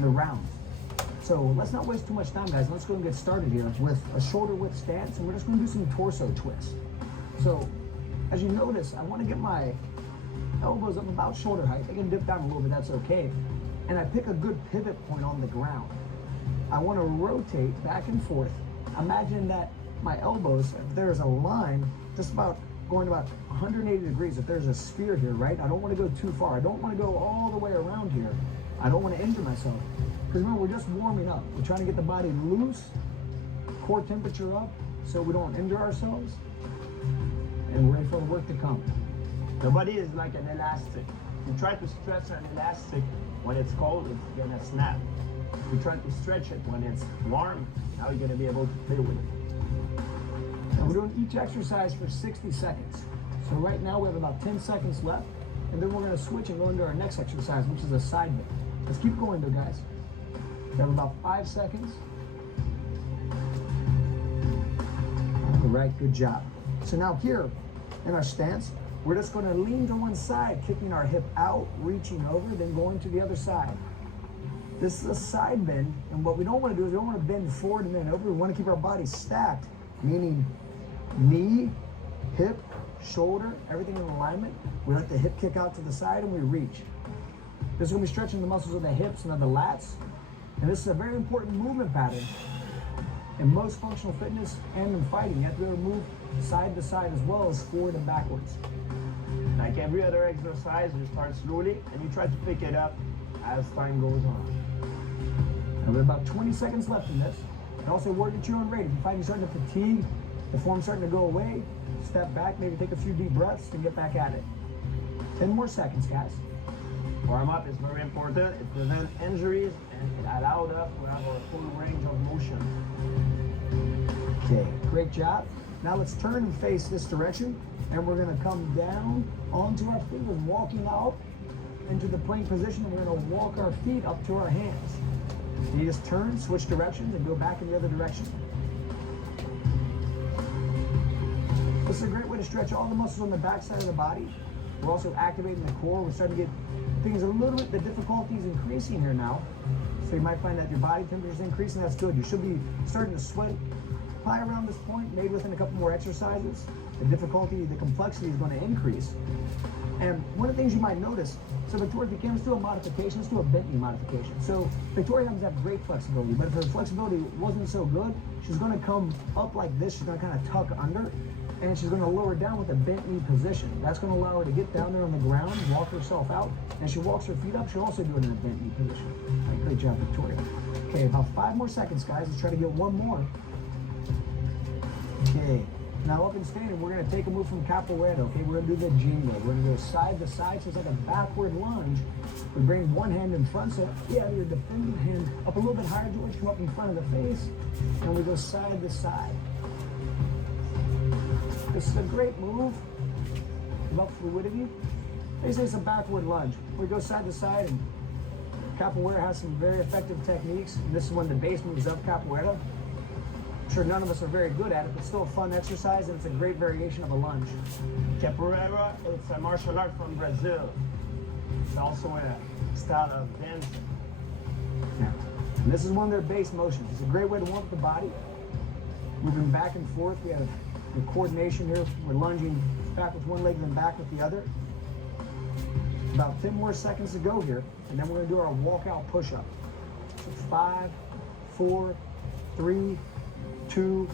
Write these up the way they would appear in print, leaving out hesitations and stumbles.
in the rounds. So let's not waste too much time, guys. Let's go and get started here with a shoulder width stance, and we're just going to do some torso twists. So as you notice, I want to get my elbows up about shoulder height. They can dip down a little bit, that's okay. And I pick a good pivot point on the ground. I want to rotate back and forth. Imagine that my elbows, if there's a line, just about going about 180 degrees, if there's a sphere here, right? I don't want to go too far. I don't want to go all the way around here. I don't want to injure myself. Because remember, we're just warming up. We're trying to get the body loose, core temperature up, so we don't injure ourselves, and we're ready for the work to come. The body is like an elastic. You try to stretch an elastic when it's cold, it's gonna snap. You try to stretch it when it's warm, now you're gonna be able to play with it. And we're doing each exercise for 60 seconds. So right now we have about 10 seconds left, and then we're gonna switch and go into our next exercise, which is a side bend. Let's keep going though, guys. We have about 5 seconds. All right, good job. So now here in our stance, we're just going to lean to one side, kicking our hip out, reaching over, then going to the other side. This is a side bend, and what we don't want to do is we don't want to bend forward and then over. We want to keep our body stacked, meaning knee, hip, shoulder, everything in alignment. We let the hip kick out to the side and we reach. This is going to be stretching the muscles of the hips and of the lats. And this is a very important movement pattern in most functional fitness and in fighting. You have to be able to move side to side as well as forward and backwards. Like every other exercise, you start slowly and you try to pick it up as time goes on. And we have about 20 seconds left in this. And also work at your own rate. If you find you're starting to fatigue, the form's starting to go away, step back, maybe take a few deep breaths and get back at it. 10 more seconds, guys. Warm up is very important. It prevents injuries and it allows us to have a full range of motion. Okay, great job. Now let's turn and face this direction, and we're gonna come down onto our feet and walking out into the plank position, and we're gonna walk our feet up to our hands. You just turn, switch directions, and go back in the other direction. This is a great way to stretch all the muscles on the back side of the body. We're also activating the core. We're starting to get things a little bit, the difficulty is increasing here now. So you might find that your body temperature is increasing, that's good. You should be starting to sweat probably around this point, maybe within a couple more exercises. The difficulty, the complexity is going to increase. And one of the things you might notice, so Victoria, if you can, let's do a modification, let's do a bent knee modification. So Victoria happens to have great flexibility, but if her flexibility wasn't so good, she's going to come up like this, she's going to kind of tuck under, and she's going to lower down with a bent knee position. That's going to allow her to get down there on the ground, walk herself out, and she walks her feet up, she'll also do it in a bent knee position. All right, great job, Victoria. Okay, about 5 more seconds, guys. Let's try to get one more. Okay, now up and standing, we're going to take a move from capoeira. Okay, we're going to do the jingo. We're going to go side to side, so it's like a backward lunge. We bring one hand in front, so yeah, your defending hand up a little bit higher, George, come up in front of the face, and we go side to side. This is a great move about fluidity. They say it's a backward lunge. We go side to side, and capoeira has some very effective techniques. And this is when the base moves up capoeira. I'm sure none of us are very good at it, but still a fun exercise, and it's a great variation of a lunge. Capoeira, it's a martial art from Brazil. It's also a style of dancing. Yeah. And this is one of their base motions. It's a great way to warm up the body. Moving back and forth. We have the coordination here. We're lunging back with one leg and then back with the other. About 10 more seconds to go here, and then we're going to do our walkout push-up. So 5, 4, 3, 2,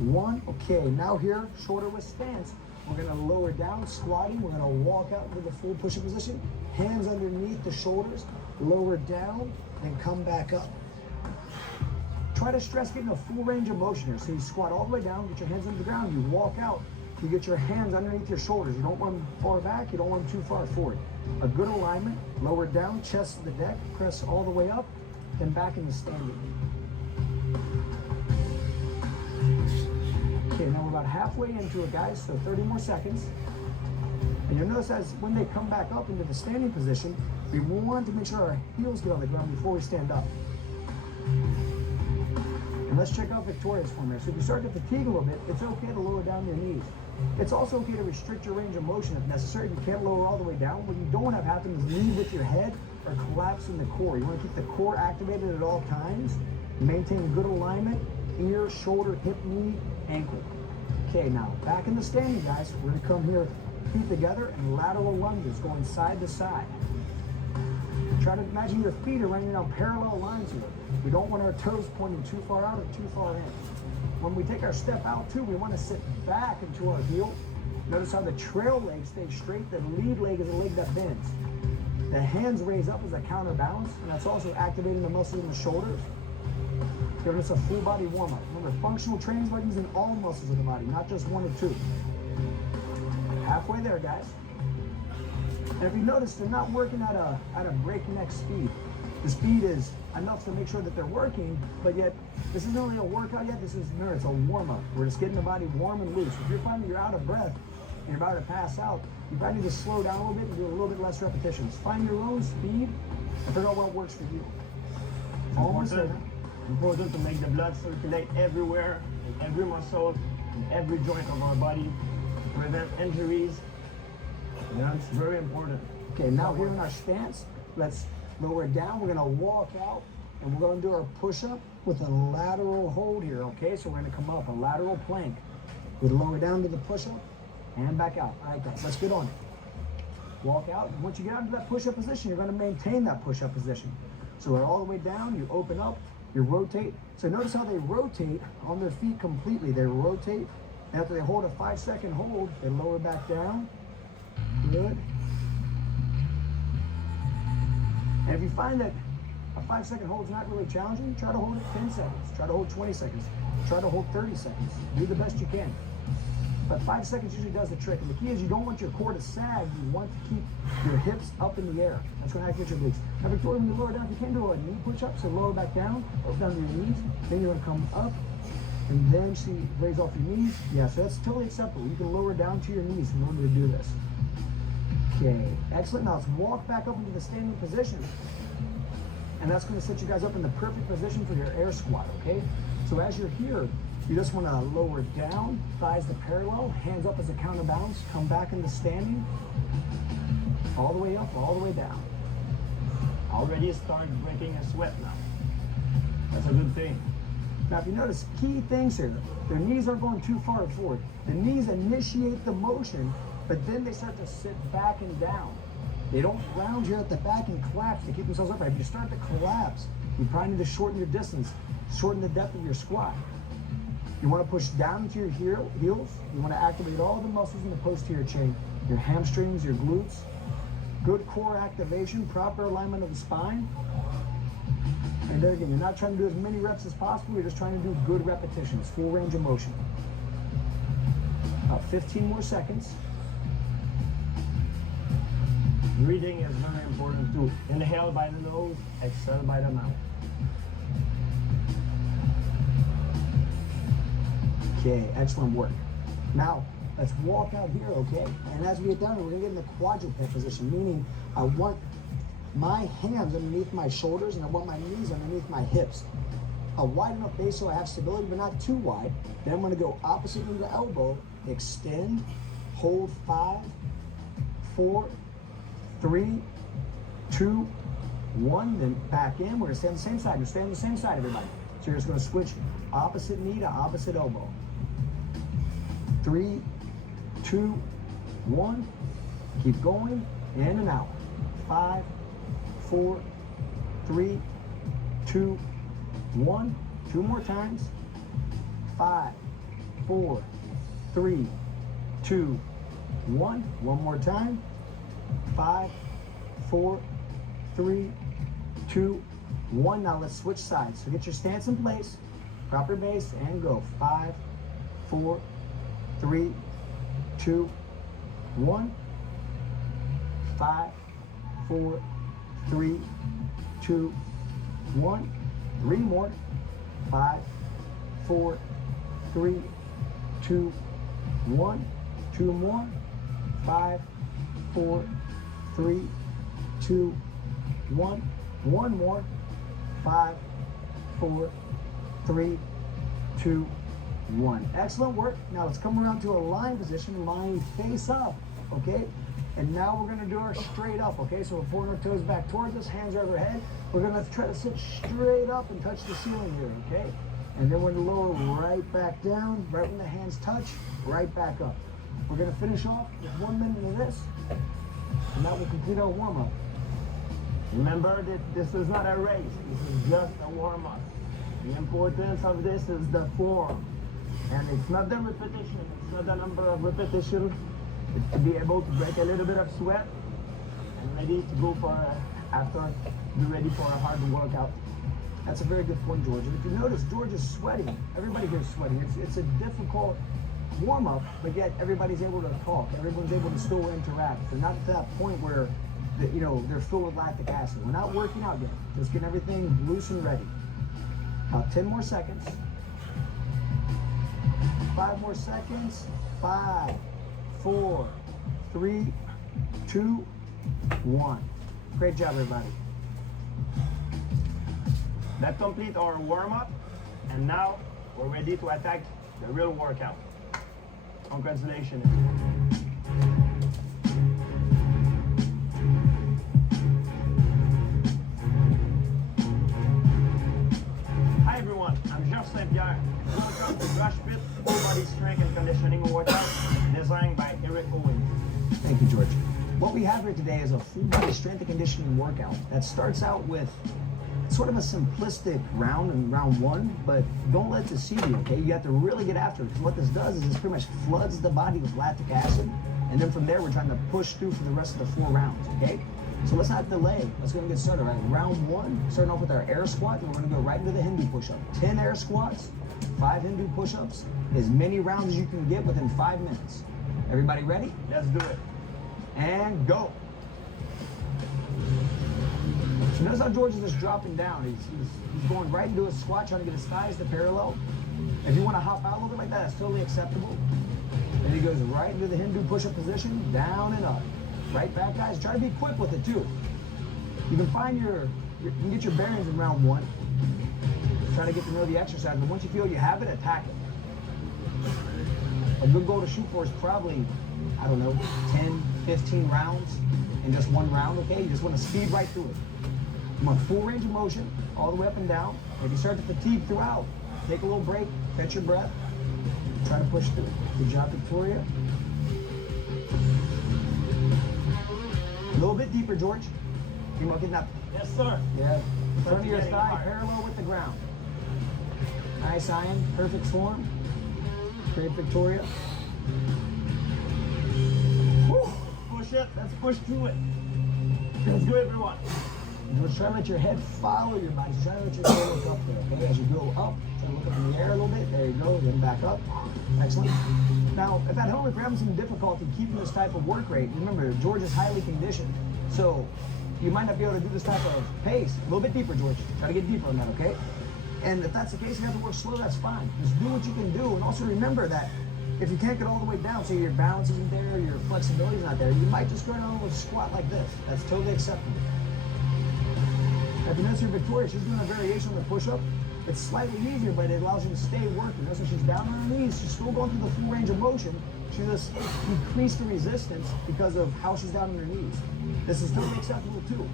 1. Okay, now here, shoulder width stance. We're going to lower down, squatting. We're going to walk out into the full push-up position. Hands underneath the shoulders, lower down, and come back up. Try to stress getting a full range of motion here. So you squat all the way down, get your hands into the ground, you walk out. You get your hands underneath your shoulders. You don't want them far back, you don't want them too far forward. A good alignment, lower down, chest to the deck, press all the way up, then back into standing. Okay, now we're about halfway into it, guys, so 30 more seconds. And you'll notice as when they come back up into the standing position, we want to make sure our heels get on the ground before we stand up. And let's check out Victoria's form here. So if you start to fatigue a little bit, it's okay to lower down your knees. It's also okay to restrict your range of motion if necessary. If you can't lower all the way down, what you don't want to have happen is lead with your head or collapsing the core. You want to keep the core activated at all times. Maintain good alignment, ear, shoulder, hip, knee, ankle. Okay, now back in the standing, guys. We're gonna come here, feet together, and lateral lunges going side to side. Try to imagine your feet are running on parallel lines here. We don't want our toes pointing too far out or too far in. When we take our step out too, we want to sit back into our heel. Notice how the trail leg stays straight, the lead leg is a leg that bends. The hands raise up as a counterbalance, and that's also activating the muscles in the shoulders, giving us a full body warm-up. Remember, functional training is about using all muscles of the body, not just one or two. Halfway there, guys. And if you notice, they're not working at a breakneck speed. The speed is enough to make sure that they're working, but yet this isn't really a workout yet. It's a warm-up. We're just getting the body warm and loose. If you're finding you're out of breath and you're about to pass out, you probably need to slow down a little bit and do a little bit less repetitions. Find your own speed and figure out what works for you. Important to make the blood circulate everywhere, in every muscle, in every joint of our body, to prevent injuries. That's very important. Okay, now here in our stance, let's lower it down. We're gonna walk out and we're gonna do our push-up with a lateral hold here, okay? So we're gonna come up, a lateral plank. We lower down to the push-up and back out. All right, guys, let's get on it. Walk out, and once you get out into that push-up position, you're gonna maintain that push-up position. So we're all the way down, you open up, you rotate. So notice how they rotate on their feet completely. They rotate, and after they hold a 5-second hold, they lower back down. Good. And if you find that a 5-second hold is not really challenging, try to hold it 10 seconds, try to hold 20 seconds, try to hold 30 seconds. Do the best you can. But 5 seconds usually does the trick. And the key is you don't want your core to sag. You want to keep your hips up in the air. That's going to activate your glutes. Now, Victoria, when you lower down, you can't do a knee push-up, so lower back down, up down to your knees. Then you're going to come up, and then see, raise off your knees. Yeah, so that's totally acceptable. You can lower down to your knees in order to do this. Okay, excellent. Now let's walk back up into the standing position. And that's going to set you guys up in the perfect position for your air squat, okay? So as you're here, you just want to lower down, thighs to parallel, hands up as a counterbalance, come back into standing, all the way up, all the way down. Already start breaking a sweat now. That's a good thing. Now if you notice, key things here, their knees aren't going too far forward. The knees initiate the motion, but then they start to sit back and down. They don't lounge here at the back and collapse to keep themselves upright. If you start to collapse, you probably need to shorten your distance, shorten the depth of your squat. You want to push down into your heels. You want to activate all the muscles in the posterior chain, your hamstrings, your glutes. Good core activation, proper alignment of the spine. And there again, you're not trying to do as many reps as possible. You're just trying to do good repetitions, full range of motion. About 15 more seconds. Breathing is very important too. Inhale by the nose, exhale by the mouth. Okay, excellent work. Now, let's walk out here, okay? And as we get down here, we're gonna get in the quadruped position, meaning I want my hands underneath my shoulders and I want my knees underneath my hips. A wide enough base so I have stability, but not too wide. Then I'm gonna go opposite knee to elbow, extend, hold 5, 4, 3, 2, 1, then back in. We're gonna stay on the same side. You're staying on the same side, everybody. So you're just gonna switch opposite knee to opposite elbow. 3, 2, 1. Keep going, in and out. 5, 4, 3, 2, 1. 2 more times. 5, 4, 3, 2, 1. One more time. 5, 4, 3, 2, 1. Now let's switch sides. So get your stance in place, proper base, and go. 5, 4, 3, 2, 1. 5, 4, 3, 2, 1. 3 more. 5, 4, 3, 2, 1. 2 more. 5, 4, 3, 2, 1. 1 more. 5, 4, 3, 2, 1. Excellent work. Now let's come around to a lying position, lying face up, okay? And now we're gonna do our straight up, okay? So we're pulling our toes back towards us, hands are overhead. We're gonna try to sit straight up and touch the ceiling here, okay? And then we're gonna lower right back down, right when the hands touch, right back up. We're gonna finish off with 1 minute of this, and that will complete our warm-up. Remember that this is not a race, this is just a warm-up. The importance of this is the form. And it's not the repetition, it's not the number of repetitions. It's to be able to break a little bit of sweat and ready to go for, after, be ready for a hard workout. That's a very good point, George. And if you notice, George is sweating. Everybody here is sweating. It's a difficult warm-up, but yet everybody's able to talk. Everyone's able to still interact. They're not to that point where they're filled with lactic acid. We're not working out yet. Just getting everything loose and ready. About 10 more seconds. 5 more seconds. 5, 4, 3, 2, 1. Great job, everybody. That completes our warm-up, and now we're ready to attack the real workout. Congratulations. Hi everyone, I'm Georges Saint-Pierre. Welcome to THISHIT Full Body Strength and Conditioning Workout designed by Erik. Thank you, George. What we have here today is a full body strength and conditioning workout that starts out with sort of a simplistic round in round 1, but don't let it deceive you, okay? You have to really get after it, because what this does is this pretty much floods the body with lactic acid, and then from there we're trying to push through for the rest of the 4 rounds, okay? So let's not delay. Let's go and get started, all right? Round 1, starting off with our air squat, and we're gonna go right into the Hindu push-up. 10 air squats, 5 Hindu push-ups, as many rounds as you can get within 5 minutes. Everybody ready? Let's do it. And go. So notice how George is just dropping down. He's going right into his squat, trying to get his thighs to parallel. If you want to hop out a little bit like that, that's totally acceptable. And he goes right into the Hindu push-up position, down and up. Right back, guys. Try to be quick with it too. You can find you can get your bearings in round 1. Try to get to know the exercise, but once you feel you have it, attack it. A good goal to shoot for is probably, I don't know, 10, 15 rounds in just 1 round, okay? You just want to speed right through it. You want full range of motion, all the way up and down. If you start to fatigue throughout, take a little break, catch your breath, try to push through. Good job, Victoria. A little bit deeper, George. Keep looking up. Yes, sir. Yeah, the front of your thigh parallel with the ground. Nice, Ian. Perfect form. Great, Victoria. Woo. Push it. Let's push through it. Let's go, everyone. Just try to let your head follow your body. Try to let your head look up there, okay? As you go up, try to look up in the air a little bit. There you go. Then back up. Excellent. Now, if at home, if you're having some difficulty keeping this type of work rate, remember, George is highly conditioned. So you might not be able to do this type of pace. A little bit deeper, George. Try to get deeper on that, okay? And if that's the case, you have to work slow, that's fine. Just do what you can do. And also remember that if you can't get all the way down, so your balance isn't there, your flexibility is not there, you might just go down a little squat like this. That's totally acceptable. If you notice your Victoria, she's doing a variation on the push-up. It's slightly easier, but it allows you to stay working. Notice when she's down on her knees, she's still going through the full range of motion. She just increased the resistance because of how she's down on her knees. This is totally acceptable too.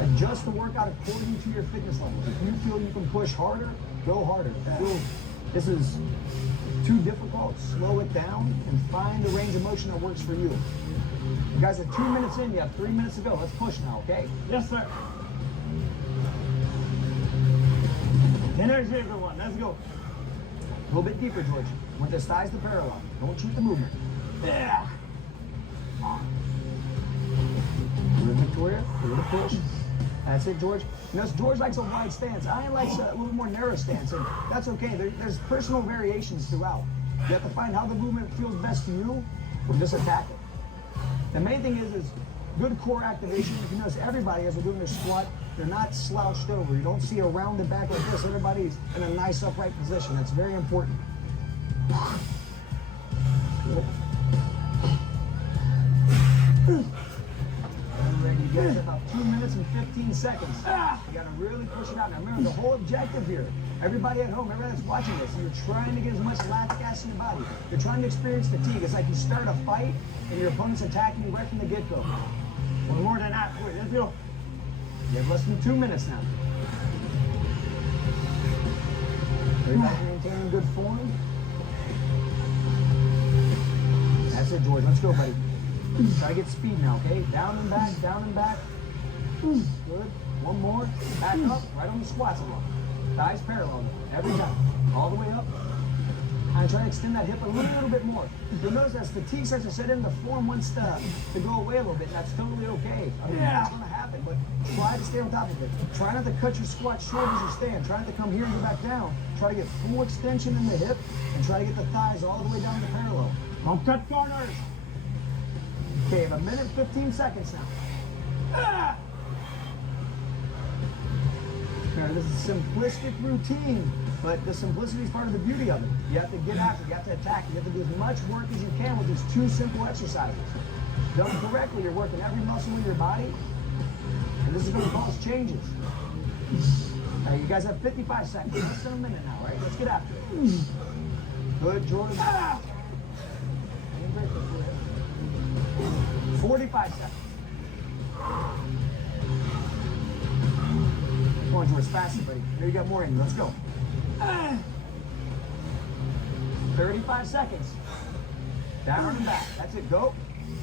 Adjust the workout according to your fitness level. If you feel you can push harder, go harder. If you feel this is too difficult, slow it down and find the range of motion that works for you. You guys are 2 minutes in, you have 3 minutes to go. Let's push now, okay? Yes, sir. Energy, everyone. Let's go. A little bit deeper, George. Want the thighs to parallel. Don't shoot the movement. Yeah. Good, Victoria. A little push. That's it, George. Notice George likes a wide stance. Ian likes a little more narrow stance, and that's okay. There's personal variations throughout. You have to find how the movement feels best to you, or just attack it. The main thing is good core activation. You can notice everybody, as they're doing their squat, they're not slouched over. You don't see a rounded back like this. Everybody's in a nice upright position. That's very important. Good. And ready to guys are about 2 minutes and 15 seconds. You gotta really push it out. Now remember the whole objective here. Everybody at home, everybody that's watching this, you're trying to get as much lactic acid in your body. You're trying to experience fatigue. It's like you start a fight and your opponent's attacking you right from the get-go. We're more than halfway. Let's go. You have less than 2 minutes now. Everybody maintaining good form. That's it, George. Let's go, buddy. Try to get speed now, okay? Down and back, down and back. Good. One more. Back up, right on the squats block. Thighs parallel every time. All the way up. And try to extend that hip a little bit more. You'll notice as fatigue starts to set in, the form wants to go away a little bit. That's totally okay. I mean, that's going to happen, but try to stay on top of it. Try not to cut your squat short as you stand. Try not to come here and go back down. Try to get full extension in the hip and try to get the thighs all the way down to parallel. Don't cut corners. Okay, a minute, 15 seconds now. Now, this is a simplistic routine, but the simplicity is part of the beauty of it. You have to get after it, you have to attack it, you have to do as much work as you can with these 2 simple exercises. Done correctly, you're working every muscle in your body, and this is going to cause changes. Now, you guys have 55 seconds, less than a minute now, right? Let's get after it. Good, Jordan. 45 seconds. Come on, George, faster, buddy. There you got more in you. Let's go. 35 seconds. Down and back. That's it. Go.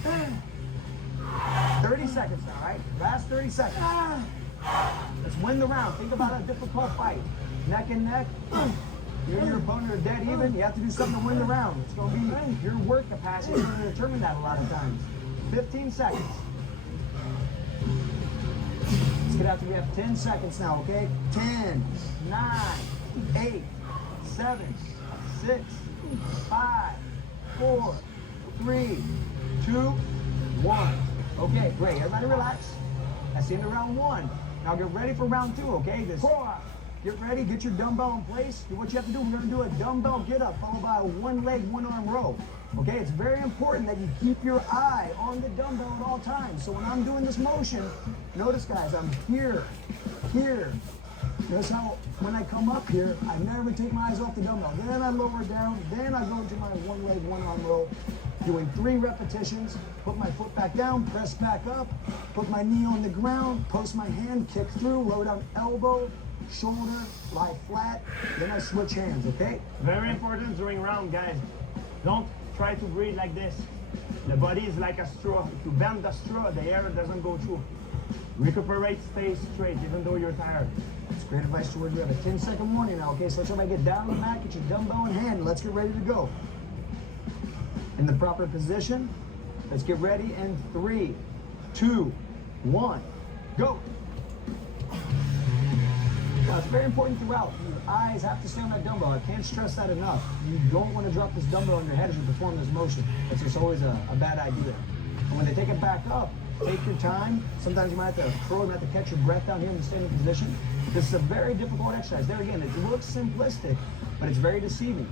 30 seconds now, right? Last 30 seconds. Let's win the round. Think about a difficult fight. Neck and neck. You and your opponent are dead even. You have to do something to win the round. It's going to be your work capacity is going to determine that a lot of times. 15 seconds. Let's get after. We have 10 seconds now, okay? 10, 9, 8, 7, 6, 5, 4, 3, 2, 1. Okay, great. Everybody relax. That's the end of round 1. Now get ready for round 2, okay? Get ready, get your dumbbell in place. What you have to do, we're gonna do a dumbbell get up followed by a 1 leg, 1 arm row. Okay, it's very important that you keep your eye on the dumbbell at all times. So when I'm doing this motion, notice guys, I'm here. Notice how when I come up here, I never take my eyes off the dumbbell. Then I lower down, then I go into my 1 leg, 1 arm row. Doing 3 repetitions, put my foot back down, press back up, put my knee on the ground, post my hand, kick through, lower down elbow, shoulder, lie flat, then I switch hands, okay? Very important during round, guys. Don't try to breathe like this. The body is like a straw. If you bend the straw, the air doesn't go through. Recuperate, stay straight, even though you're tired. That's great advice, George. You have a 10-second warning now, okay? So let's everybody get down on the mat, get your dumbbell in hand, and let's get ready to go. In the proper position, let's get ready in 3, 2, 1, go. Now, it's very important throughout. Your eyes have to stay on that dumbbell. I can't stress that enough. You don't want to drop this dumbbell on your head as you perform this motion. That's just always a bad idea. And when they take it back up, take your time. Sometimes you might have to throw, you might have to catch your breath down here in the standing position. This is a very difficult exercise. There again, it looks simplistic, but it's very deceiving.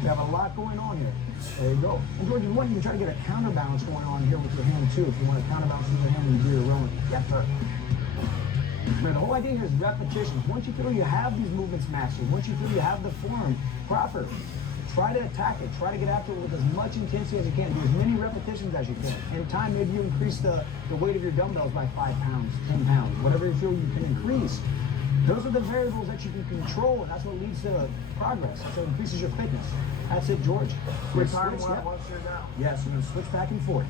You have a lot going on here. There you go. And George, you can try to get a counterbalance going on here with your hand too. If you want to counterbalance with your hand when you do your rowing. Yep, sir. Now, the whole idea here is repetitions. Once you feel you have these movements mastered, once you feel you have the form proper, try to attack it. Try to get after it with as much intensity as you can. Do as many repetitions as you can. In time, maybe you increase the weight of your dumbbells by 5 pounds, 10 pounds, whatever you feel you can increase. Those are the variables that you can control, and that's what leads to progress. That's what increases your fitness. That's it, George. Quick arm once you're down. Yes, we're going to switch back and forth.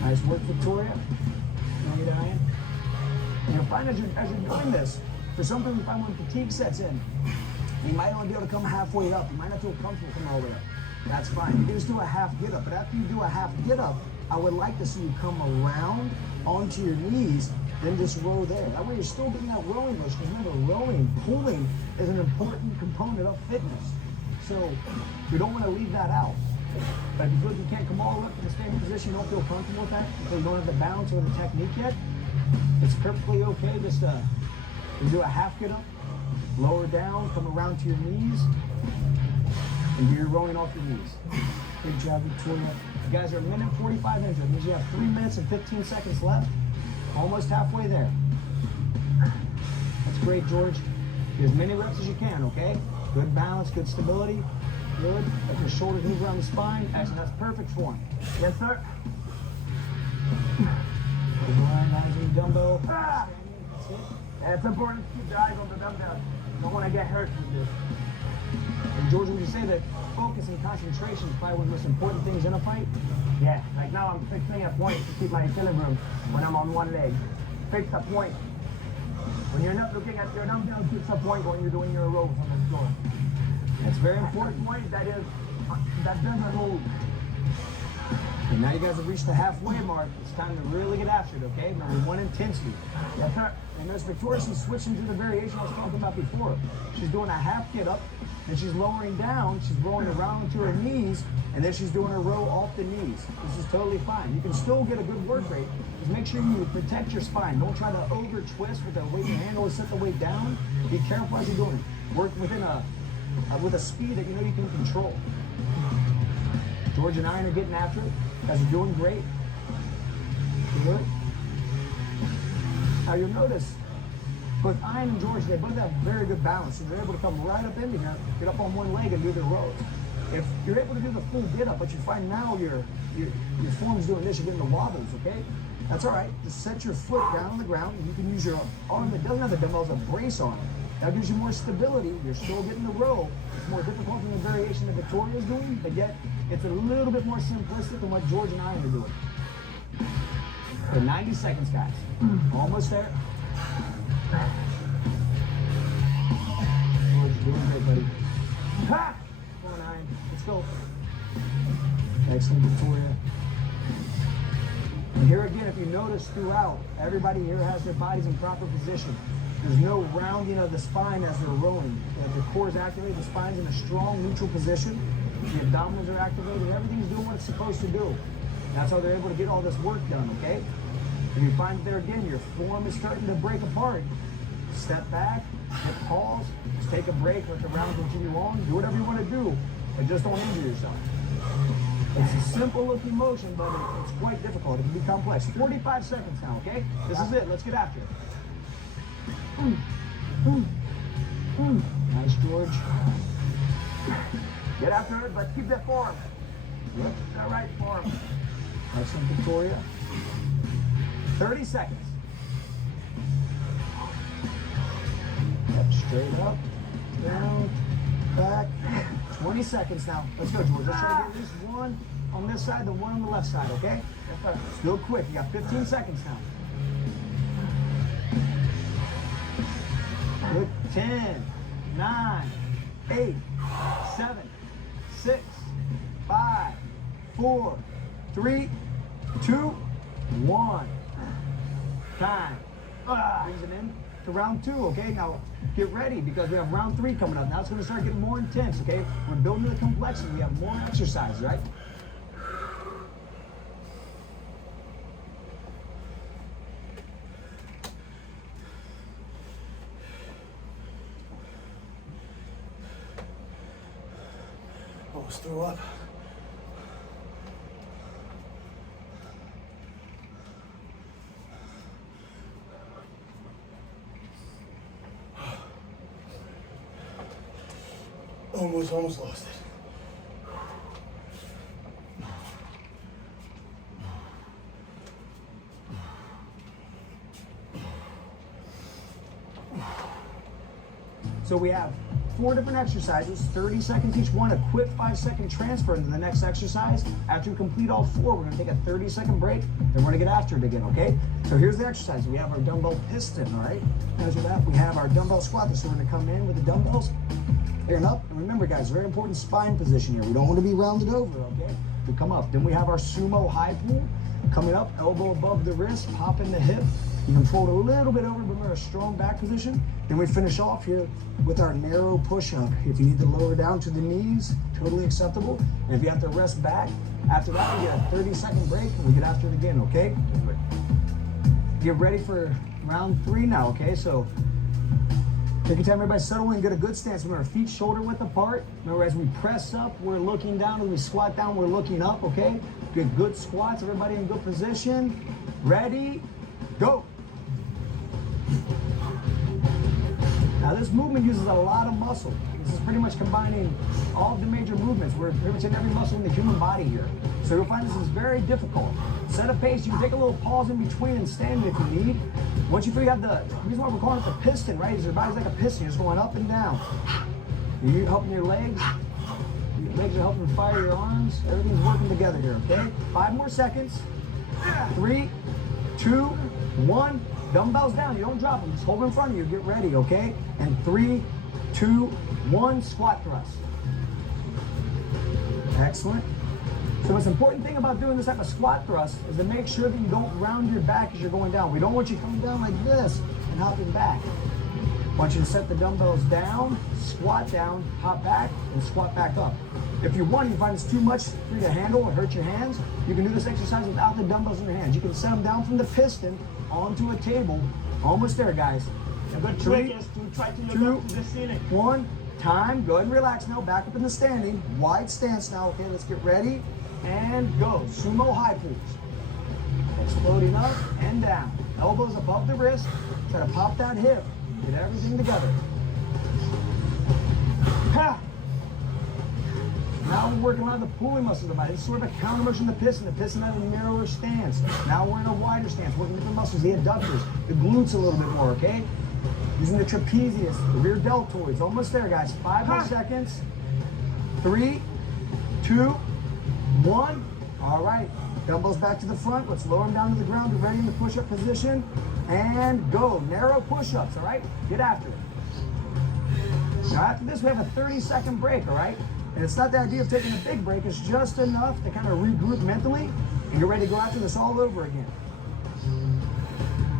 Nice work, Victoria. Now get iron. And you'll find as you're doing this, for some people, you find when fatigue sets in, you might only be able to come halfway up. You might not feel comfortable coming all the way up. That's fine. You can just do a half get up. But after you do a half get up, I would like to see you come around onto your knees, then just row there. That way you're still getting that rowing motion. Because remember, rowing, pulling is an important component of fitness. So you don't want to leave that out. But if you feel like you can't come all the way up to the standing position, you don't feel comfortable with that, because you don't have the balance or the technique yet, it's perfectly okay just to do a half get up, lower down, come around to your knees, and do your rowing off your knees. Good job, Victoria. guys are a minute 45 into it. That means you have 3 minutes and 15 seconds left. Almost halfway there. That's great, George. Do as many reps as you can, okay? Good balance, good stability. Good. Let your shoulders move around the spine. Excellent. That's perfect form. Yes, sir. Rising dumbbell. Ah! That's it. And it's important to keep your eyes on the dumbbell. You don't want to get hurt with this. And George, would you say that focus and concentration is probably one of the most important things in a fight? Yeah, like now I'm fixing a point to keep my equilibrium when I'm on one leg. Fix a point. When you're not looking at your dumbbell, fix a point when you're doing your rows on the floor. That's very important. A point that doesn't move. And now you guys have reached the halfway mark. It's time to really get after it, okay? Remember, one intensity. Yes, sir. And as Victoria, she's switching to the variation I was talking about before. She's doing a half get up, then she's lowering down, she's rolling around to her knees, and then she's doing a row off the knees. This is totally fine. You can still get a good work rate. Just make sure you protect your spine. Don't try to over twist with the weight and handle and set the weight down. Be careful as you're doing it. Work within with a speed that you know you can control. George and Iron are getting after it. You guys are doing great. Good. Now you'll notice both Ian and George, they both have very good balance. So they're able to come right up into here, get up on one leg and do their rows. If you're able to do the full get up, but you find now your form's doing this, you're getting the wobbles, okay? That's all right. Just set your foot down on the ground and you can use your arm that doesn't have the dumbbells a brace on it. That gives you more stability. You're still getting the row. It's more difficult than the variation that Victoria's doing, but yet it's a little bit more simplistic than what George and I are doing. So 90 seconds, guys. Almost there. George, doing great, buddy. Ha! Come on, Iron. Let's go. Excellent, Victoria. And here again, if you notice throughout, everybody here has their bodies in proper position. There's no rounding of the spine as they're rowing. The core is activated, the spine's in a strong neutral position. The abdominals are activated, everything's doing what it's supposed to do. That's how they're able to get all this work done, okay? If you find there again, your form is starting to break apart, step back, hit pause, just take a break, let the round continue on, do whatever you want to do, but just don't injure yourself. It's a simple looking motion, but it's quite difficult. It can be complex. 45 seconds now, okay? This is it. Let's get after it. Nice, George. Get after it, but keep that form. Yep. The right form. Excellent, Victoria. 30 seconds. Yep, straight up, down, back. 20 seconds now. Let's go, George. Let's try to get at least one on this side, then one on the left side, okay? Still quick. You got 15 seconds now. Good. 10, 9, 8, 7, 6, 5, 4, 3, 2, 1. Time. Brings it in to round 2, okay? Now, get ready because we have round 3 coming up. Now it's going to start getting more intense, okay? We're building the complexity. We have more exercise, right? Almost threw up. Almost lost it. So we have 4 different exercises, 30 seconds each one, a quick 5-second transfer into the next exercise. After you complete all 4, we're gonna take a 30-second break, then we're gonna get after it again, okay? So here's the exercise. We have our dumbbell piston, all right? After that, we have our dumbbell squat. So we're gonna come in with the dumbbells, here and up. And remember, guys, very important spine position here. We don't want to be rounded over, okay? We come up. Then we have our sumo high pull. Coming up, elbow above the wrist, pop in the hip. You can fold a little bit over, but we're in a strong back position. Then we finish off here with our narrow push-up. If you need to lower down to the knees, totally acceptable. And if you have to rest back, after that, we get a 30-second break and we get after it again, okay? Get ready for round 3 now, okay? So Take your time, everybody settle in, get a good stance. Remember, feet shoulder width apart. Remember, as we press up, we're looking down. As we squat down, we're looking up, okay? Get good squats, everybody in good position. Ready, go. Now this movement uses a lot of muscle. This is pretty much combining all of the major movements. We're pretty much in every muscle in the human body here. So you'll find this is very difficult. Set a pace, you can take a little pause in between and stand if you need. Once you feel you have the reason why we're calling it the piston, right? Is your body's like a piston, you're just going up and down. You're helping your legs. Your legs are helping fire your arms. Everything's working together here, okay? 5 more seconds. 3, 2, 1. Dumbbells down, you don't drop them, just hold them in front of you, get ready, okay? And 3, 2, 1, squat thrust. Excellent. So the most important thing about doing this type of squat thrust is to make sure that you don't round your back as you're going down. We don't want you coming down like this and hopping back. I want you to set the dumbbells down, hop back, and squat back up. If you want, you find it's too much for you to handle or hurt your hands, you can do this exercise without the dumbbells in your hands. You can set them down from the piston onto a table. Almost there, guys. A good trick is to try to look up to the ceiling. 1, time. Go ahead and relax now. Back up in the standing. Wide stance now. Okay, let's get ready and go. Sumo high pulls. Exploding up and down. Elbows above the wrist. Try to pop that hip. Get everything together. Ha! Now we're working on the pulling muscle of the body. It's sort of a counter motion to the piston. The piston has a narrower stance. Now we're in a wider stance, working different muscles, the adductors, the glutes a little bit more, okay? Using the trapezius, the rear deltoids. Almost there, guys. 5 more seconds. 3, 2, 1. All right. Dumbbells back to the front. Let's lower them down to the ground. Get ready in the push-up position. And go. Narrow push-ups, all right? Get after it. Now after this, we have a 30-second break, all right? And it's not the idea of taking a big break. It's just enough to kind of regroup mentally, and you're ready to go after this all over again.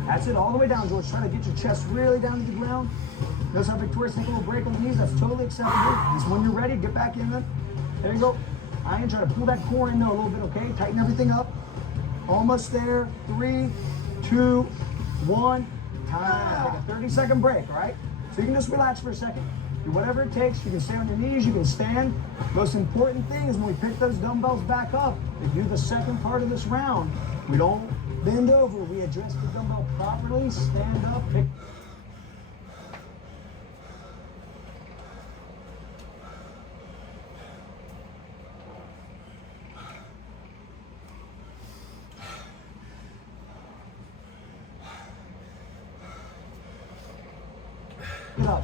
That's it, all the way down, George. Try to get your chest really down to the ground. Notice how victorious, take a little break on the knees. That's totally acceptable. Just when you're ready, get back in them. There you go. I am trying to pull that core in there a little bit, okay? Tighten everything up. Almost there. 3, 2, 1. Time. Take a 30-second break, all right? So you can just relax for a second. Do whatever it takes. You can stay on your knees, you can stand. Most important thing is when we pick those dumbbells back up, to do the second part of this round, we don't bend over. We address the dumbbell properly, stand up, pick. Up.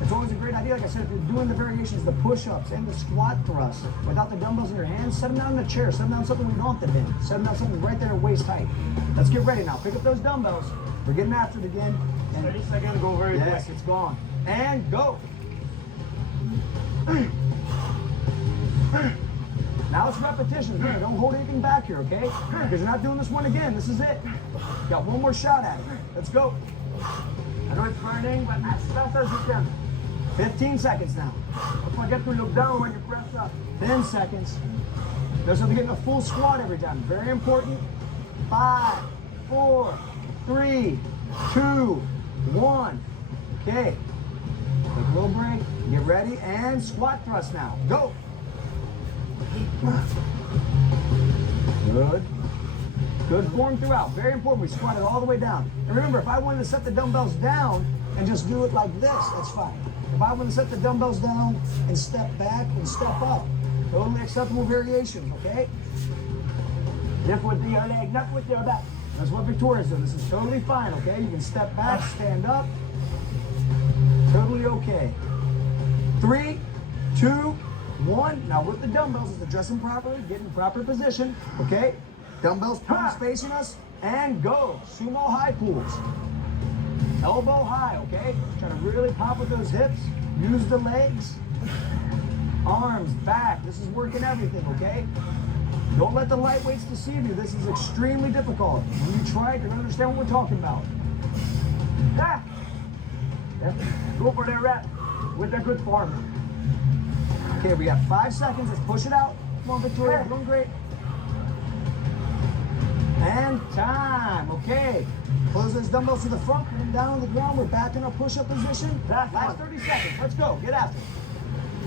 It's always a great idea, like I said, if you're doing the variations, the push-ups and the squat thrusts, without the dumbbells in your hands, set them down in the chair, set them down something we don't have to bend, set them down something right there waist height. Let's get ready now. Pick up those dumbbells. We're getting after it again. And 30 seconds, go very quick. Yes, it's gone. And go. Now it's repetition. Don't hold anything back here, okay? Because you're not doing this one again. This is it. Got one more shot at it. Let's go. I know it's burning, but as fast as you can. 15 seconds now. Don't forget to look down when you press up. 10 seconds. Notice how they're getting a full squat every time. Very important. 5, 4, 3, 2, 1. Okay. Take a little break. Get ready and squat thrust now. Go. Good. Good form throughout. Very important. We squat it all the way down. And remember, if I wanted to set the dumbbells down and just do it like this, that's fine. If I want to set the dumbbells down and step back and step up, totally acceptable variations, okay? Lift with your leg, not with your back. That's what Victoria's doing. This is totally fine, okay? You can step back, stand up. Totally okay. 3, 2, 1. Now with the dumbbells, let's address them properly, get in proper position, okay? Dumbbells palms facing us, and go. Sumo high pulls. Elbow high, okay? Try to really pop with those hips. Use the legs. Arms, back. This is working everything, okay? Don't let the light weights deceive you. This is extremely difficult. When you try it, you're going to understand what we're talking about. Ha! Go for the rep with a good form. Okay, we got 5 seconds. Let's push it out. Come on, Victoria. You're doing great. And time. Okay. Close those dumbbells to the front, put them down on the ground. We're back in our push-up position. Last 30 seconds. Let's go. Get after it.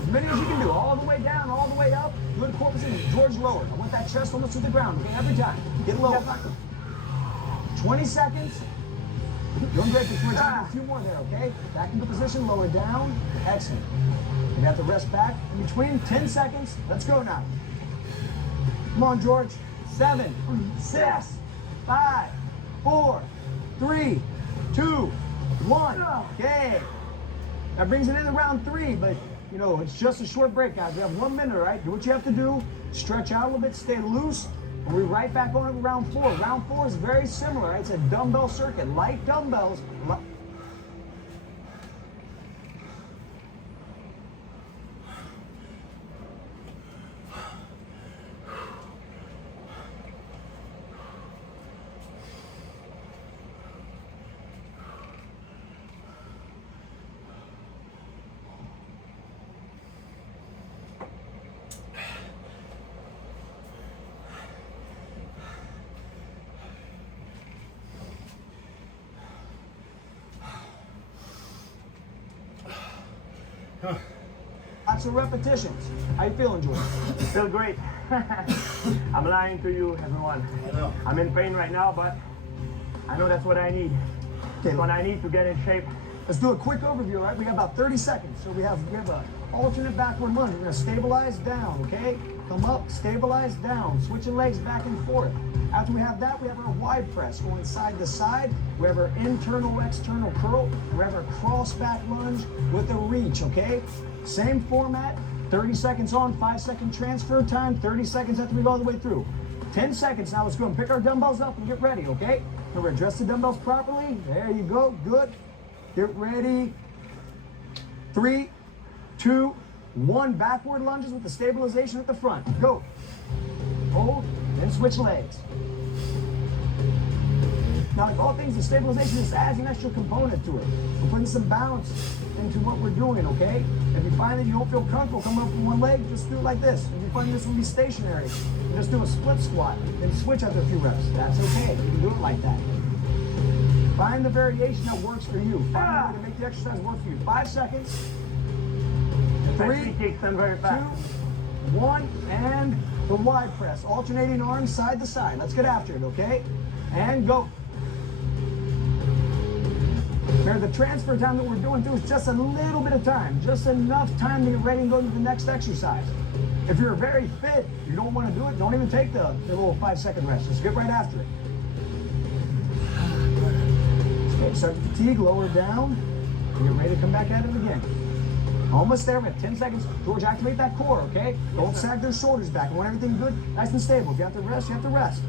As many as you can do. All the way down, all the way up. Good core position. George, lower. I want that chest almost to the ground. Okay, every time. Get lower. 20 seconds. Doing great before we a few more there, okay? Back into position, lower down. Excellent. We have to rest back in between. 10 seconds. Let's go now. Come on, George. 7, 6, 5, 4, 3, 2, 1. Okay. That brings it into round 3, but you know, it's just a short break, guys. We have 1 minute, right? Do what you have to do. Stretch out a little bit, stay loose. And we're right back on to round 4. Round 4 is very similar, right? It's a dumbbell circuit, light dumbbells. Lots of repetitions. How you feeling, George? Feel great. I'm lying to you, everyone. I know. I'm in pain right now, but I know that's what I need. Okay, What I need to get in shape. let's do a quick overview, right? We have about 30 seconds. So we have an alternate backward lunge. We're gonna stabilize down, okay? Come up, stabilize down. Switching legs back and forth. After we have that, we have our wide press going side to side. We have our internal, external curl. We have our cross back lunge with a reach, okay? Same format, 30 seconds on, 5-second transfer time, 30 seconds after we go all the way through. 10 seconds, now let's go and pick our dumbbells up and get ready, okay? Remember, adjust the dumbbells properly. There you go, good. Get ready. 3, 2, 1. Backward lunges with the stabilization at the front. Go. Hold, then switch legs. Now, like all things, the stabilization is adds an extra component to it. We're putting some balance into what we're doing, okay? If you find that you don't feel comfortable coming up with one leg, just do it like this. If you find this will be stationary, you just do a split squat and switch after a few reps. That's okay. You can do it like that. Find the variation that works for you. Find a way to make the exercise work for you. 5 seconds. 3, 2, 1, and the wide press. Alternating arms side to side. Let's get after it, okay? And go. Remember, the transfer time that we're doing through is just a little bit of time, just enough time to get ready and go to the next exercise. If you're very fit, you don't want to do it, don't even take the little 5-second rest. Just get right after it. Okay, start to fatigue, lower down, and get ready to come back at it again. Almost there, we have 10 seconds. George, activate that core, okay? Don't sag those shoulders back. I want everything good, nice and stable. If you have to rest, you have to rest.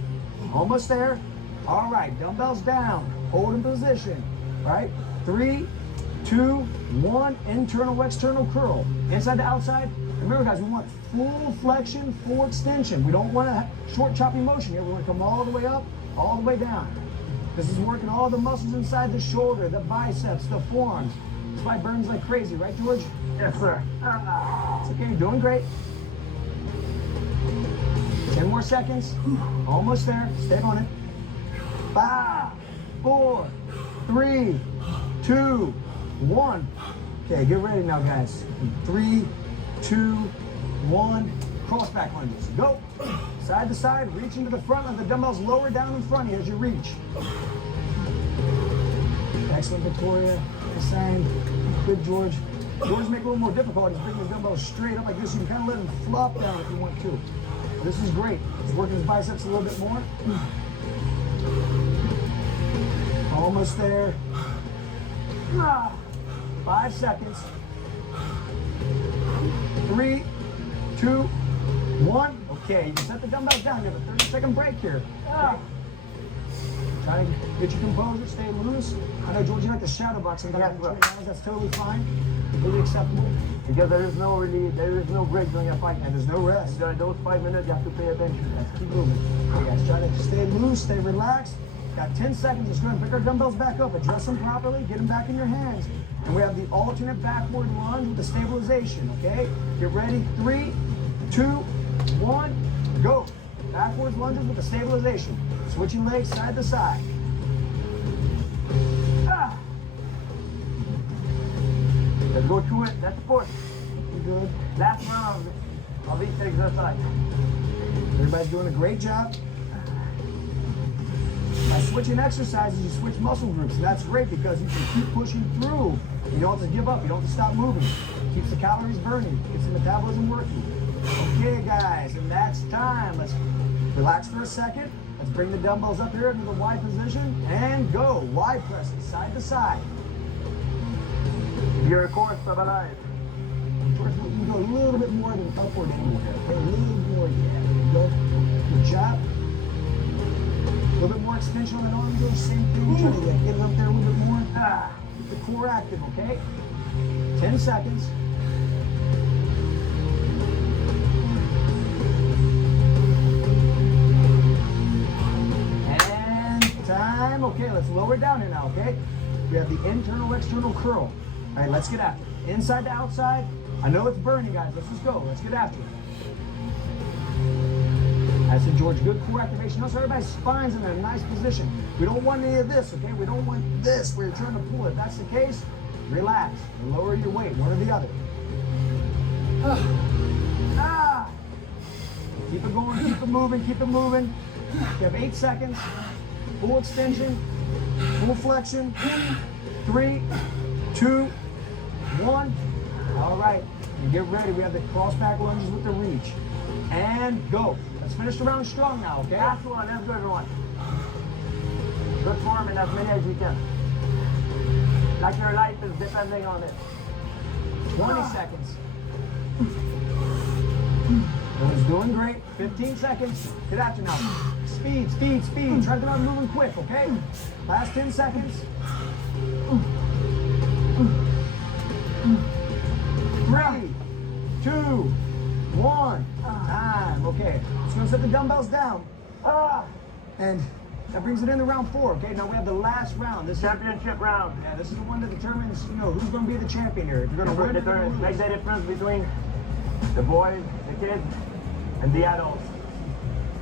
Almost there. All right, dumbbells down, hold in position, right? 3, 2, 1, internal, external curl. Inside to outside. Remember, guys, we want full flexion, full extension. We don't want a short, choppy motion here. We want to come all the way up, all the way down. This is working all the muscles inside the shoulder, the biceps, the forearms. That's why it burns like crazy, right, George? Yes, sir. It's okay, you're doing great. 10 more seconds. Almost there. Stay on it. 5, 4, 3, 2, 1. Okay, get ready now, guys. 3, 2, 1. Cross back lunges. Go. Side to side, reaching to the front. Let the dumbbells lower down in front of you as you reach. Excellent, Victoria. The same. Good, George. George, make it a little more difficult. He's bringing the dumbbells straight up like this. You can kind of let them flop down if you want to. This is great. He's working his biceps a little bit more. Almost there. 5 seconds. 3, 2, 1. Okay, you can set the dumbbells down. You have a 30-second break here. Okay. Try to get your composure, stay loose. I know, George, you like the shadow boxing, but that's totally fine. Completely acceptable. Because there is no break during a fight. And there's no rest. During those 5 minutes, you have to pay attention. Let's keep moving. Okay, guys, try to stay loose, stay relaxed. Got 10 seconds. Let's go ahead and pick our dumbbells back up. Adjust them properly. Get them back in your hands. And we have the alternate backward lunge with the stabilization, okay? Get ready. 3, 2, 1, go. Backwards lunges with the stabilization. Switching legs side to side. Ah. Let's go to it. Let's push. Good. Last round of each exercise. Everybody's doing a great job. By switching exercises, you switch muscle groups, and that's great because you can keep pushing through. You don't have to give up. You don't have to stop moving. Keeps the calories burning. Gets the metabolism working. Okay, guys, and that's time. Let's relax for a second. Let's bring the dumbbells up here into the Y position and go. Y presses side to side. Your core stabilized. First, we can go a little bit more than upward angle here. Okay, a little more. Yeah, there you go. Good job. A little bit more extension on the arm. Do the same thing. Try to get it up there a little bit more. Keep the core active, okay? 10 seconds. And time. Okay, let's lower down here now, okay? We have the internal, external curl. All right, let's get after it. Inside to outside. I know it's burning, guys. Let's just go. Let's get after it. I said, George, good core activation. Also, everybody's spine's in a nice position. We don't want any of this, okay? We don't want this where you're trying to pull it. If that's the case, relax. Lower your weight, one or the other. Keep it going, keep it moving, keep it moving. You have 8 seconds. Full extension, full flexion. 3, 2, 1. All right, and get ready. We have the cross back lunges with the reach. And go. Let's finish the round strong now, okay? Last one. Let's go, everyone. Good form and as many as you can. Like your life is depending on it. 20 seconds. Everyone's doing great. 15 seconds. Get after now. Speed, speed, speed. Try to run moving quick, okay? Last 10 seconds. 3, 2, 1. Time. Okay. Just gonna set the dumbbells down. And that brings it into round 4. Okay. Now we have the last round. This Championship round. Yeah, this is the one that determines, who's gonna be the champion here. If you're gonna win, It makes the difference between the boys, the kids, and the adults.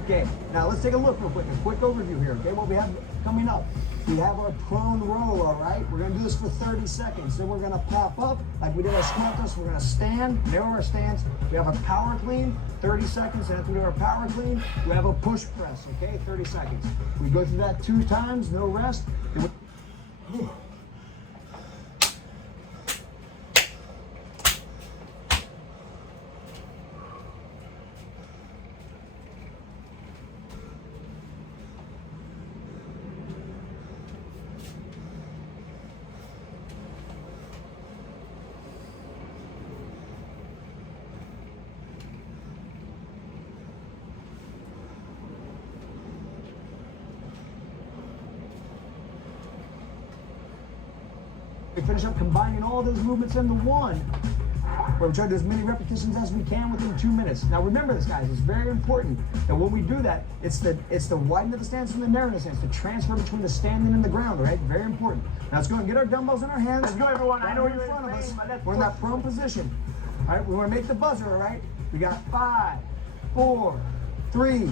Okay, now let's take a look real quick, a quick overview here, okay? What we have coming up. We have our prone roll, all right? We're gonna do this for 30 seconds. Then we're gonna pop up like we did our squat thrust. We're gonna stand, narrow our stance. We have a power clean, 30 seconds. And after we do our power clean, we have a push press, okay? 30 seconds. We go through that 2 times, no rest. We finish up combining all those movements into one, where we try to do as many repetitions as we can within 2 minutes. Now remember this, guys, it's very important that when we do that, it's the widening of the stance and the narrowness stance, the transfer between the standing and the ground, all right? Very important. Now let's go and get our dumbbells in our hands. Let's go, everyone. I know you're you're in front of us. let's We're in that prone position. All right, we want to make the buzzer, all right? We got 5, 4, 3,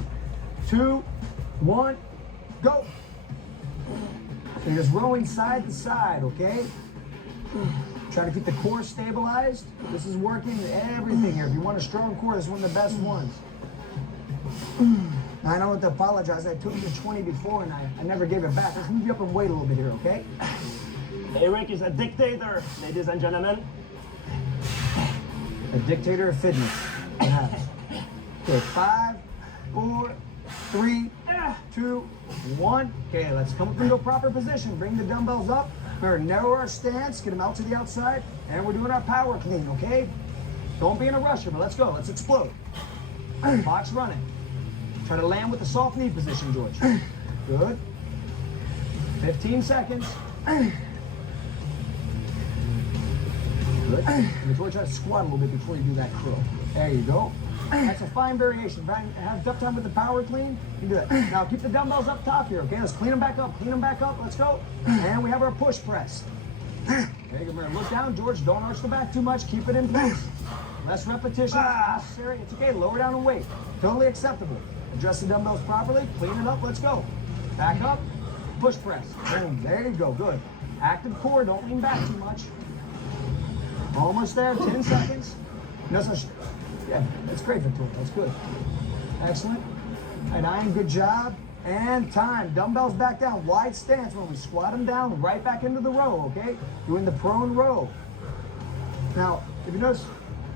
2, 1, go. So you're just rowing side to side, okay? Try to keep the core stabilized. This is working everything here. If you want a strong core, this is one of the best ones. Now, I don't have to apologize. I took you to 20 before and I never gave it back. Let's move you up in weight a little bit here, okay? Erik is a dictator, ladies and gentlemen. A dictator of fitness. Perhaps. Okay, 5, 4, 3, 2, 1. Okay, let's come up into a proper position. Bring the dumbbells up. We're gonna narrow our stance, get them out to the outside, and we're doing our power clean, okay? Don't be in a rush here, but let's go. Let's explode. Box running. Try to land with the soft knee position, George. Good. 15 seconds. Good. And George, try to squat a little bit before you do that curl. There you go. That's a fine variation. Have tough time with the power clean, you do that. Now keep the dumbbells up top here, okay? Let's clean them back up, let's go. And we have our push press. Okay, we're gonna look down, George, don't arch the back too much, keep it in place. Less repetitions, necessary, it's okay, lower down in weight. Totally acceptable. Adjust the dumbbells properly, clean it up, let's go. Back up, push press. Boom, there you go, good. Active core, don't lean back too much. Almost there, 10 seconds. No such, yeah, that's great, Victoria, that's good. Excellent. All right, Ian, good job. And time, dumbbells back down, wide stance. When we squat them down, right back into the row, okay? Doing the prone row. Now, if you notice,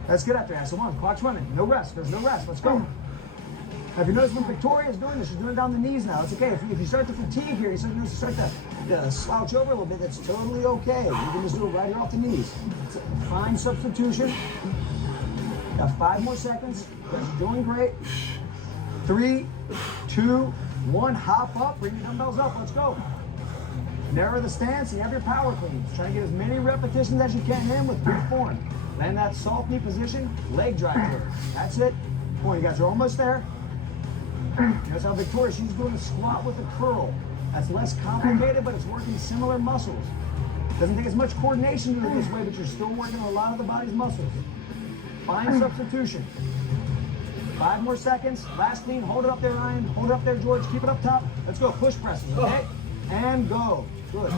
let's get after that. So come on, clock's running, no rest, there's no rest, let's go. Now, if you notice when Victoria's doing this, she's doing it down the knees now. It's okay. If you start to fatigue here, you start to slouch over a little bit, that's totally okay. You can just do it right here off the knees. It's a fine substitution. Got 5 more seconds. You're doing great. 3, 2, 1. Hop up, bring your dumbbells up. Let's go. Narrow the stance and you have your power cleans. Try to get as many repetitions as you can in with good form. Land that soft knee position, leg drive to her. That's it. Come on, you guys are almost there. Notice how Victoria, she's doing a squat with a curl. That's less complicated, but it's working similar muscles. Doesn't take as much coordination to do it this way, but you're still working a lot of the body's muscles. Fine substitution. 5 more seconds. Last clean. Hold it up there, Ryan. Hold it up there, George. Keep it up top. Let's go. Push presses, okay? And go. Good.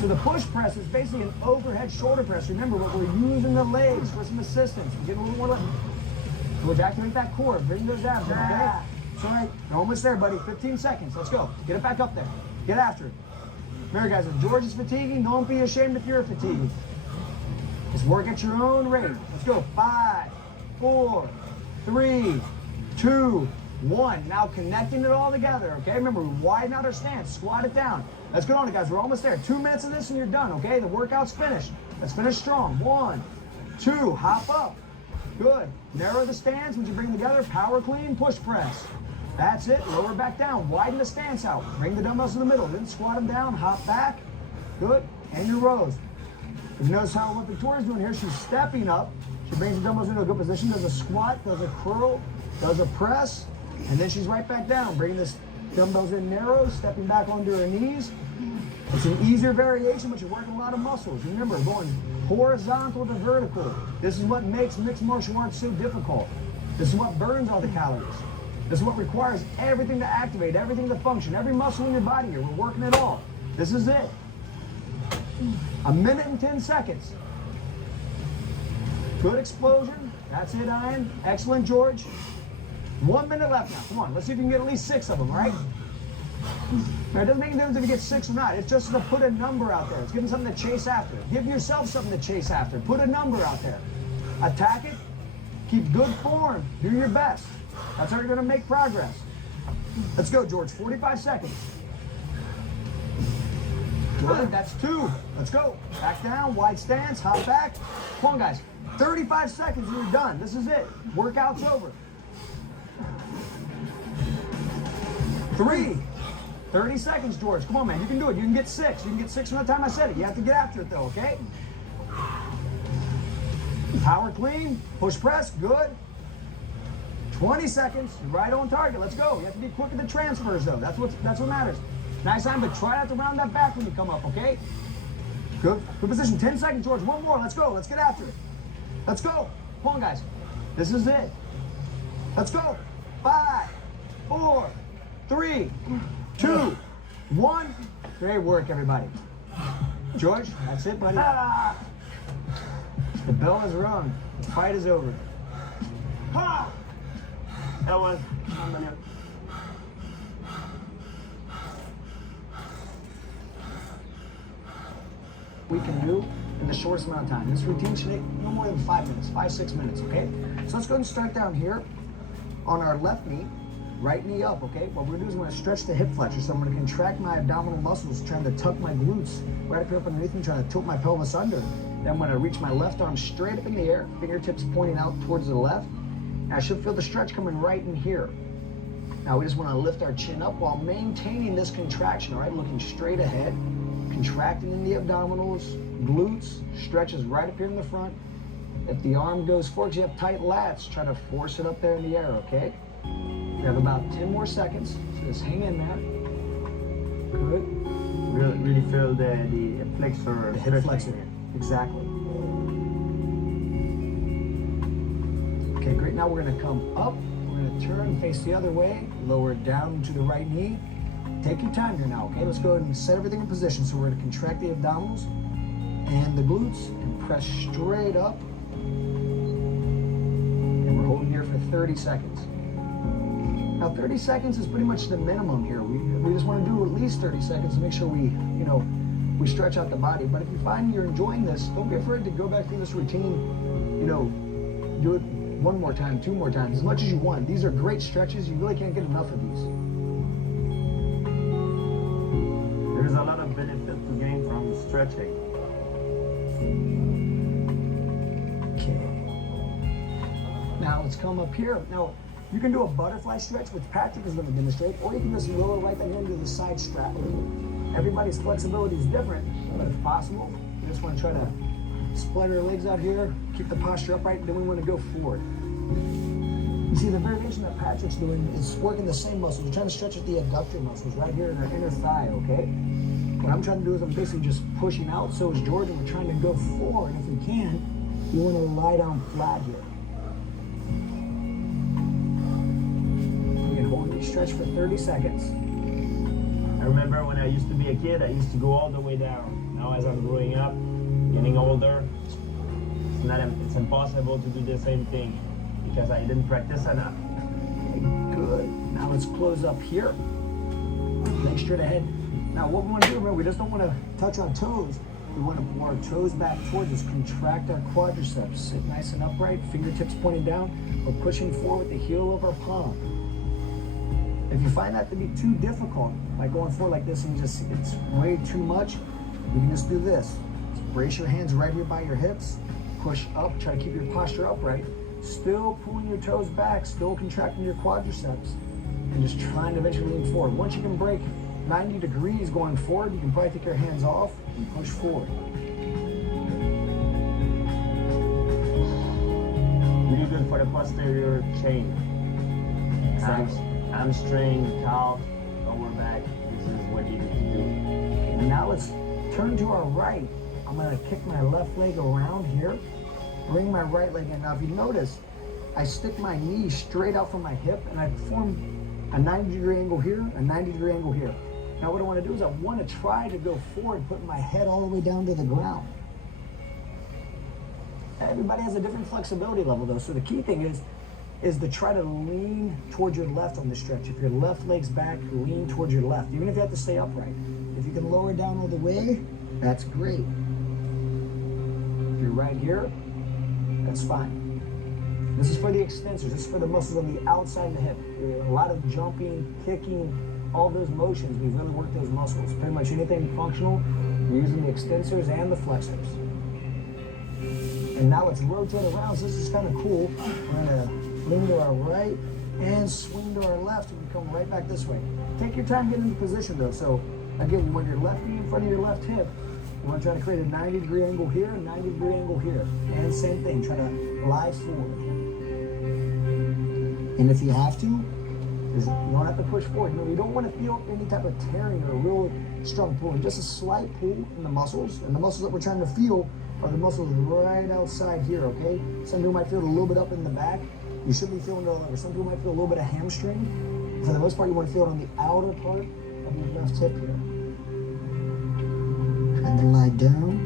So the push press is basically an overhead shoulder press. Remember, what we're using the legs for some assistance. We're getting a little more left. George, activate that core. Bring those abs, okay? It's all right. You're almost there, buddy. 15 seconds. Let's go. Get it back up there. Get after it. Remember, guys, if George is fatiguing, don't be ashamed if you're fatigued. Just work at your own rate. Let's go. 5, 4, 3, 2, 1. Now connecting it all together, okay? Remember, we widen out our stance. Squat it down. Let's get on it, guys. We're almost there. 2 minutes of this and you're done, okay? The workout's finished. Let's finish strong. 1, 2, hop up. Good. Narrow the stance. Once you bring them together, power clean, push press. That's it. Lower back down. Widen the stance out. Bring the dumbbells to the middle. Then squat them down. Hop back. Good. And your rows. If you notice how what Victoria's doing here, she's stepping up. She brings the dumbbells into a good position, does a squat, does a curl, does a press, and then she's right back down. Bringing this dumbbells in narrow, stepping back onto her knees. It's an easier variation, but you're working a lot of muscles. Remember, going horizontal to vertical. This is what makes mixed martial arts so difficult. This is what burns all the calories. This is what requires everything to activate, everything to function, every muscle in your body here. We're working it all. This is it. 1 minute and 10 seconds. Good explosion. That's it, Ian. Excellent, George. 1 minute left now. Come on, let's see if you can get at least 6 of them, all right? Now, it doesn't make a difference if you get 6 or not. It's just to put a number out there. It's giving something to chase after. Give yourself something to chase after. Put a number out there. Attack it. Keep good form. Do your best. That's how you're going to make progress. Let's go, George. 45 seconds. Good. That's 2. Let's go. Back down. Wide stance. Hop back. Come on, guys. 35 seconds and you're done. This is it. Workout's over. 3. 30 seconds, George. Come on, man. You can do it. You can get 6. You can get 6 from the time I said it. You have to get after it, though, okay? Power clean. Push press. Good. 20 seconds. You're right on target. Let's go. You have to be quick at the transfers, though. That's what matters. Nice time, but try not to round that back when you come up, okay? Good. Good position. 10 seconds, George. 1 more. Let's go. Let's get after it. Let's go. Come on, guys. This is it. Let's go. 5, 4, 3, 2, 1. Great work, everybody. George, that's it, buddy. The bell is rung. The fight is over. That was 1 minute. We can do in the shortest amount of time. This routine should take no more than 5 minutes, 5-6 minutes, okay? So let's go ahead and start down here on our left knee, right knee up, okay? What we're gonna do is we're gonna stretch the hip flexor. So I'm gonna contract my abdominal muscles, trying to tuck my glutes right up here up underneath me, trying to tilt my pelvis under. Then I'm gonna reach my left arm straight up in the air, fingertips pointing out towards the left. And I should feel the stretch coming right in here. Now we just wanna lift our chin up while maintaining this contraction, all right? Looking straight ahead. Contracting in the abdominals, glutes, stretches right up here in the front. If the arm goes forward, you have tight lats, try to force it up there in the air, okay? We have about 10 more seconds, so just hang in there. Good. Really feel the flexor. The hip flexor, exactly. Okay, great. Now we're gonna come up, we're We're gonna turn, face the other way, lower it down to the right knee. Take your time here now, okay? Let's go ahead and set everything in position. So we're gonna contract the abdominals and the glutes and press straight up. And we're holding here for 30 seconds. Now 30 seconds is pretty much the minimum here. We just wanna do at least 30 seconds to make sure we stretch out the body. But if you find you're enjoying this, don't be afraid to go back through this routine, do it one more time, two more times, as much as you want. These are great stretches. You really can't get enough of these. There's a lot of benefit to gain from stretching. Okay. Now let's come up here. Now, you can do a butterfly stretch, which Patrick is going to demonstrate, or you can just lower right hand into the side strap. Everybody's flexibility is different, but if possible, you just want to try to spread our legs out here, keep the posture upright, then we want to go forward. You see, the variation that Patrick's doing is working the same muscles. We're trying to stretch at the adductor muscles right here in our inner thigh, okay? What I'm trying to do is I'm basically just pushing out, so is Jordan. We're trying to go forward. If we can, you want to lie down flat here. Again, hold your stretch for 30 seconds. I remember when I used to be a kid, I used to go all the way down. Now as I'm growing up, getting older, it's impossible to do the same thing because I didn't practice enough. Okay, good. Now let's close up here. Legs straight ahead. Now what we want to do, remember, we just don't want to touch our toes. We want to pull our toes back towards us, contract our quadriceps, sit nice and upright, fingertips pointing down. We're pushing forward with the heel of our palm. If you find that to be too difficult, like going forward like this and it's way too much, you can just do this. Brace your hands right here by your hips, push up, try to keep your posture upright, still pulling your toes back, still contracting your quadriceps, and just trying to eventually lean forward. Once you can break 90 degrees going forward, you can probably take your hands off and push forward. Really good for the posterior chain. Hamstring, calf, lower back. This is what you need to do. And now let's turn to our right. I'm gonna kick my left leg around here, bring my right leg in. Now if you notice, I stick my knee straight out from my hip and I form a 90-degree angle here, a 90-degree angle here. Now what I wanna do is I wanna try to go forward, putting my head all the way down to the ground. Everybody has a different flexibility level though, so the key thing is to try to lean towards your left on the stretch. If your left leg's back, lean towards your left, even if you have to stay upright. If you can lower down all the way, that's great. If you're right here, that's fine. This is for the extensors. This is for the muscles on the outside of the hip. A lot of jumping, kicking, all those motions, we've really worked those muscles. Pretty much anything functional, we're using the extensors and the flexors. And now let's rotate around. So this is kind of cool. We're gonna lean to our right and swing to our left and come right back this way. Take your time getting into position though. So again, you want your left knee in front of your left hip. You want to try to create a 90-degree angle here, a 90-degree angle here. And same thing, try to lie forward. And if you have to, you don't have to push forward. You don't want to feel any type of tearing or real strong pulling. Just a slight pull in the muscles. And the muscles that we're trying to feel are the muscles right outside here, okay? Some people might feel it a little bit up in the back. You should be feeling it all over. Some people might feel a little bit of hamstring. For the most part, you want to feel it on the outer part of your left hip here. And then lie down.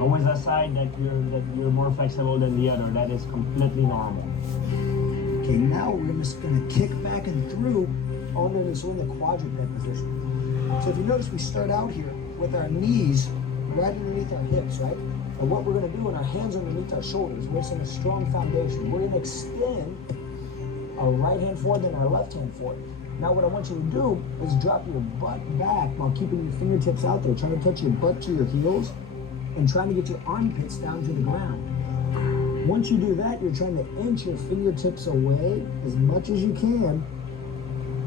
Always aside that you're more flexible than the other. That is completely normal. Okay, now we're just gonna kick back and through underneath, so in the quadruped position. So if you notice, we start out here with our knees right underneath our hips, right? And what we're gonna do, and our hands underneath our shoulders, we're in a strong foundation. We're gonna extend our right hand forward, then our left hand forward. Now what I want you to do is drop your butt back while keeping your fingertips out there, trying to touch your butt to your heels and trying to get your armpits down to the ground. Once you do that, you're trying to inch your fingertips away as much as you can.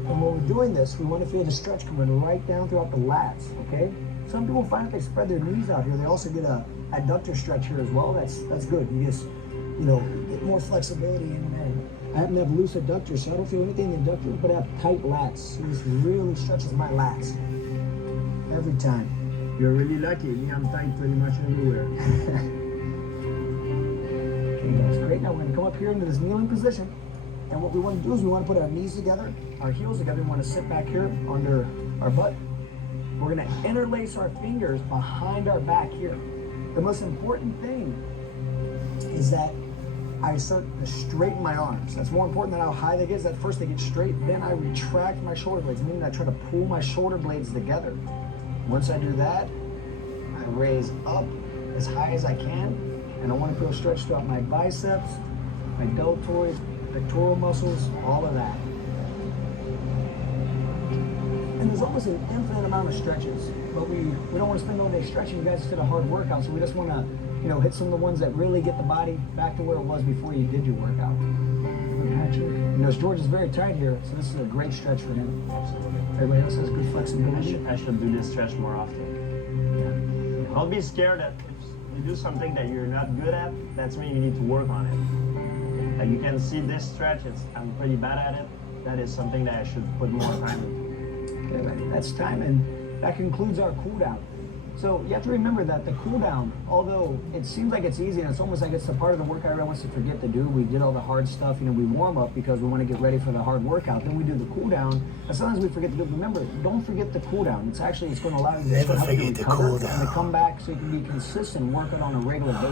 And when we're doing this, we want to feel the stretch coming right down throughout the lats, okay? Some people find if they spread their knees out here, they also get a adductor stretch here as well. That's good. You just, get more flexibility in there. I happen to have loose adductors, so I don't feel anything in the adductors, but I have tight lats. So this really stretches my lats every time. You're really lucky. Me, I'm tight pretty much everywhere. Okay, Okay, guys, great. Now we're going to come up here into this kneeling position. And what we want to do is we want to put our knees together, our heels together. We want to sit back here under our butt. We're going to interlace our fingers behind our back here. The most important thing is that I start to straighten my arms. That's more important than how high they get. Is that first they get straight, then I retract my shoulder blades, meaning I try to pull my shoulder blades together. Once I do that, I raise up as high as I can, and I want to feel stretched throughout my biceps, my deltoids, pectoral muscles, all of that. And there's almost an infinite amount of stretches, but we don't want to spend all day stretching. You guys did a hard workout, so we just want to, hit some of the ones that really get the body back to where it was before you did your workout. Patrick, George is very tight here, so this is a great stretch for him. Absolutely. Everybody else has good flexibility. I should do this stretch more often. Don't be scared that if you do something that you're not good at, that's mean you need to work on it. Like you can see this stretch, I'm pretty bad at it. That is something that I should put more time into. Okay, that's time, and that concludes our cool down. So you have to remember that the cool down, although it seems like it's easy and it's almost like it's the part of the workout everyone wants to forget to do. We did all the hard stuff, we warm up because we want to get ready for the hard workout. Then we do the cool down. And sometimes we forget to do. Remember, don't forget the cool down. It's going to allow you to Never help you forget the recover cool down. and to come back so you can be consistent, working on a regular basis.